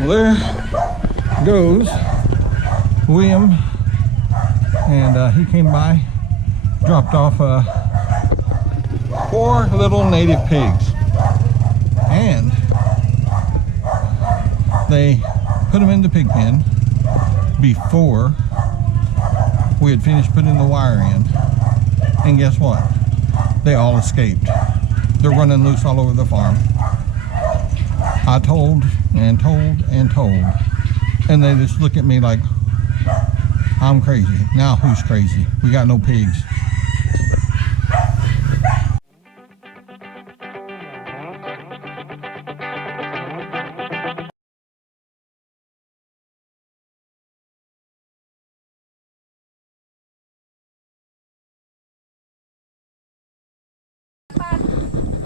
Well, there goes William, and he came by, dropped off 4 little native pigs, and they put them in the pig pen before we had finished putting the wire in, and guess what? They all escaped. They're running loose all over the farm. I told and told and told, and they just look at me like I'm crazy. Now who's crazy? We got no pigs.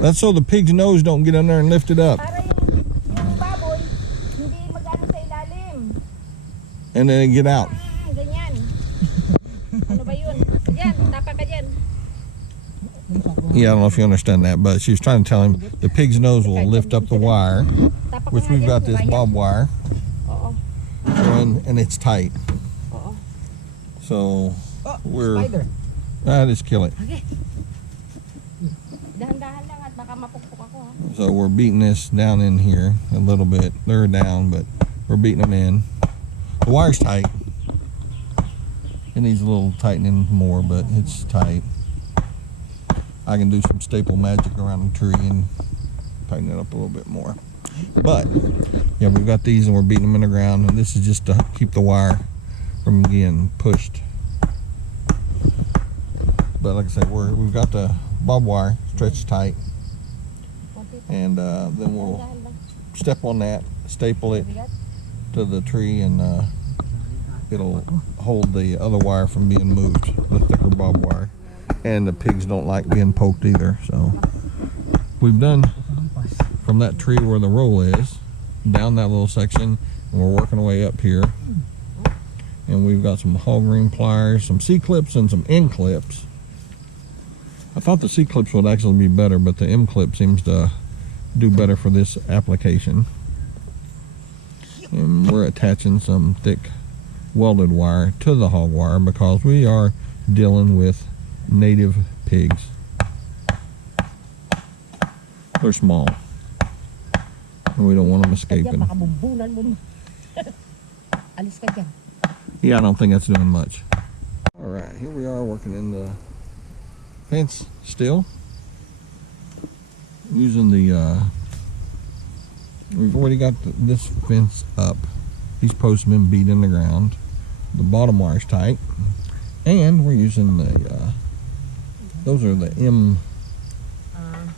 That's so the pig's nose don't get in there and lift it up. And then get out. Yeah, I don't know if you understand that, but she was trying to tell him the pig's nose will lift up the wire, which we've got this bob wire, and it's tight. So we're just kill it. So we're beating this down in here a little bit. They're down, but we're beating them in. The wire's tight. It needs a little tightening more, but it's tight. I can do some staple magic around the tree and tighten it up a little bit more. But yeah, we've got these and we're beating them in the ground, and this is just to keep the wire from getting pushed. But like I said, we've got the bob wire stretched tight, and then we'll step on that, staple it to the tree, and it'll hold the other wire from being moved, the thicker bob wire. And the pigs don't like being poked either. So we've done from that tree where the roll is down that little section, and we're working our way up here, and we've got some hog ring pliers, some C-clips, and some N clips. I thought the C-clips would actually be better, but the M clip seems to do better for this application. And we're attaching some thick welded wire to the hog wire because we are dealing with native pigs. They're small, and we don't want them escaping. Yeah, I don't think that's doing much. Alright, here we are working in the fence still, using the we've already got this fence up. These posts have been beat in the ground. The bottom wire's tight, and we're using the those are the M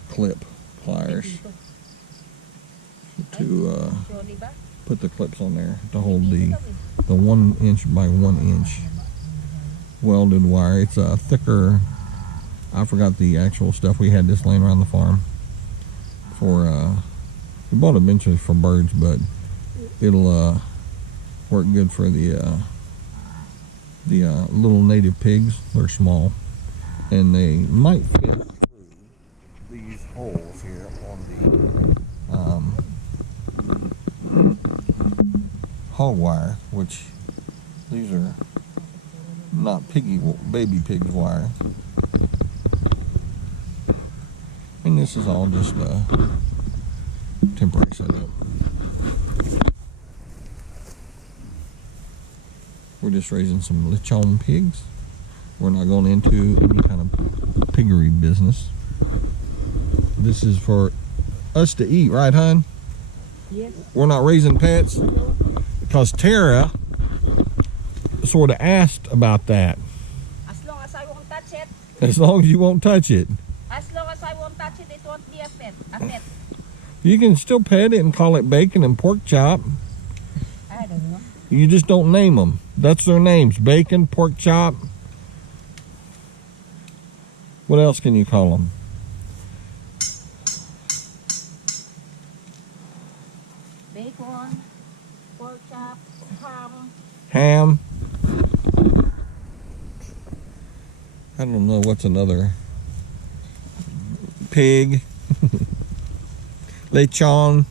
clip pliers to put the clips on there to hold the 1 inch by 1 inch welded wire. It's a thicker, I forgot the actual stuff. We had this laying around the farm for we bought it eventually for birds, but it'll work good for the little native pigs. They're small, and they might fit through these holes here on the hog wire, which these are not baby pigs wire. And this is all just a temporary setup. We're just raising some lechon pigs. We're not going into any kind of piggery business. This is for us to eat, right, hon? Yes. We're not raising pets? No. Because Tara sort of asked about that. As long as I won't touch it. As long as you won't touch it. As long as I won't touch it, it won't be a pet. You can still pet it and call it bacon and pork chop. I don't know. You just don't name them. That's their names. Bacon, pork chop. What else can you call them? Bacon, pork chop, ham. I don't know what's another. Pig. Lechon.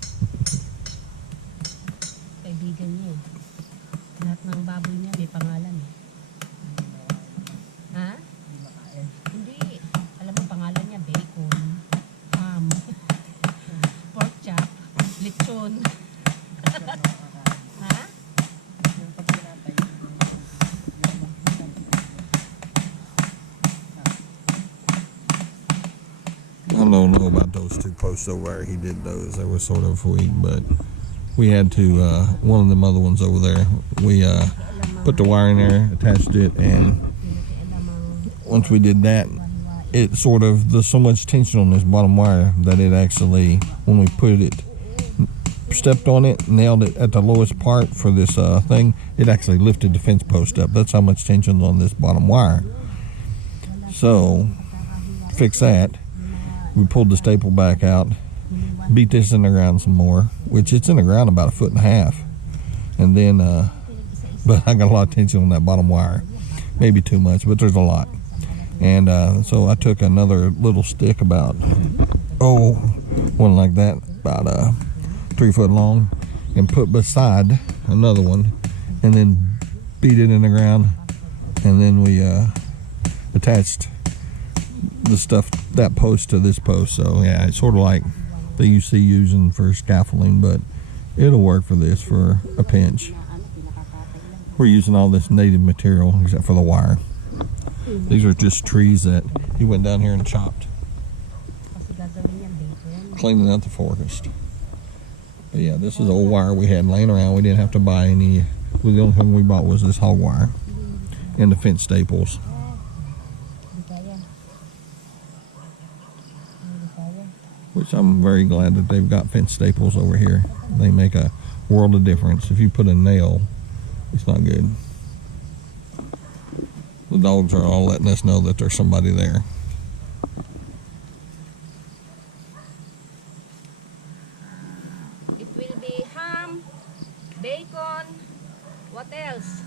lechon. Ha? I don't know about those two posts over there. He did those. They were sort of weak, but we had to, one of them other ones over there, we put the wire in there, attached it, and once we did that, it sort of, there's so much tension on this bottom wire that it actually, when we put it, stepped on it, nailed it at the lowest part for this thing, it actually lifted the fence post up. That's how much tension's on this bottom wire. So, fix that. We pulled the staple back out, beat this in the ground some more, which it's in the ground about 1.5 feet. And then, but I got a lot of tension on that bottom wire. Maybe too much, but there's a lot. And so I took another little stick about, one like that, about 3 foot long, and put beside another one, and then beat it in the ground. And then we attached the stuff, that post to this post. So yeah, it's sort of like the UC using for scaffolding, but it'll work for this for a pinch. We're using all this native material except for the wire. These are just trees that he went down here and chopped, cleaning out the forest. But yeah, this is old wire we had laying around. We didn't have to buy any. The only thing we bought was this hog wire and the fence staples. Which I'm very glad that they've got fence staples over here. They make a world of difference. If you put a nail, it's not good. The dogs are all letting us know that there's somebody there. It will be ham, bacon, what else?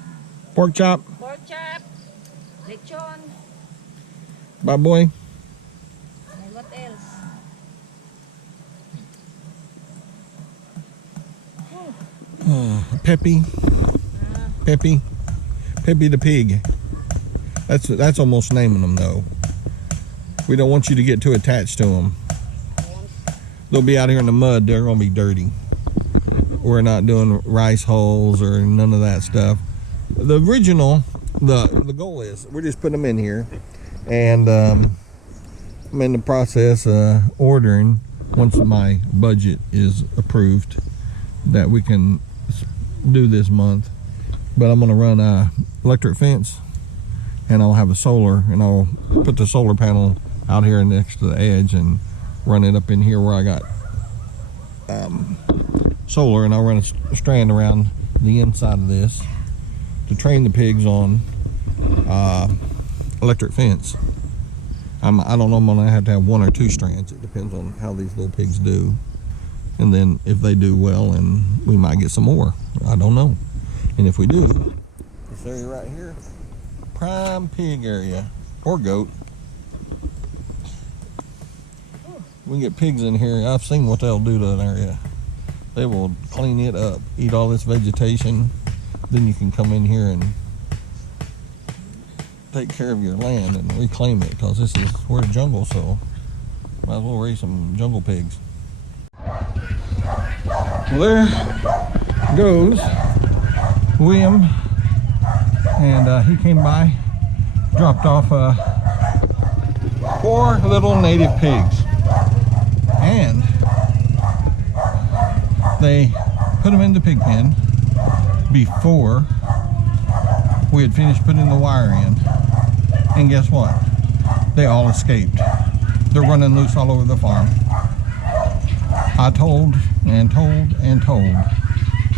Pork chop. Pork chop, lechon, Bye, boy. and what else? Peppy. Peppy the pig. That's almost naming them though. We don't want you to get too attached to them. They'll be out here in the mud. They're gonna be dirty. We're not doing rice holes or none of that stuff. The original, the goal is we're just putting them in here, and I'm in the process of ordering, once my budget is approved, that we can do this month. But I'm gonna run a electric fence, and I'll have a solar, and I'll put the solar panel out here next to the edge and run it up in here where I got solar, and I'll run a strand around the inside of this to train the pigs on electric fence. I don't know, I'm gonna have to have 1 or 2 strands. It depends on how these little pigs do, and then if they do well, and we might get some more. I don't know. And if we do, this area right here, prime pig area, or goat. We can get pigs in here. I've seen what they'll do to an area. They will clean it up, eat all this vegetation. Then you can come in here and take care of your land and reclaim it, because this is, we're a jungle, so might as well raise some jungle pigs. Well, there goes William, and he came by, dropped off 4 little native pigs, and they put them in the pig pen before we had finished putting the wire in, and guess what? They all escaped. They're running loose all over the farm. I told and told and told,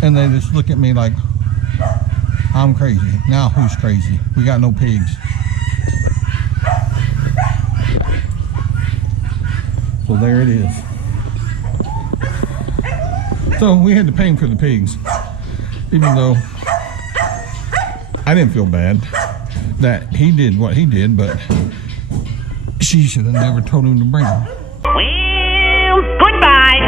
and they just look at me like I'm crazy. Now who's crazy? We got no pigs. So there it is. So we had to pay him for the pigs, even though I didn't feel bad that he did what he did, but she should have never told him to bring them. Well, goodbye.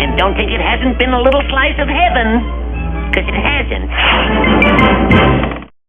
And don't think it hasn't been a little slice of heaven, because it hasn't.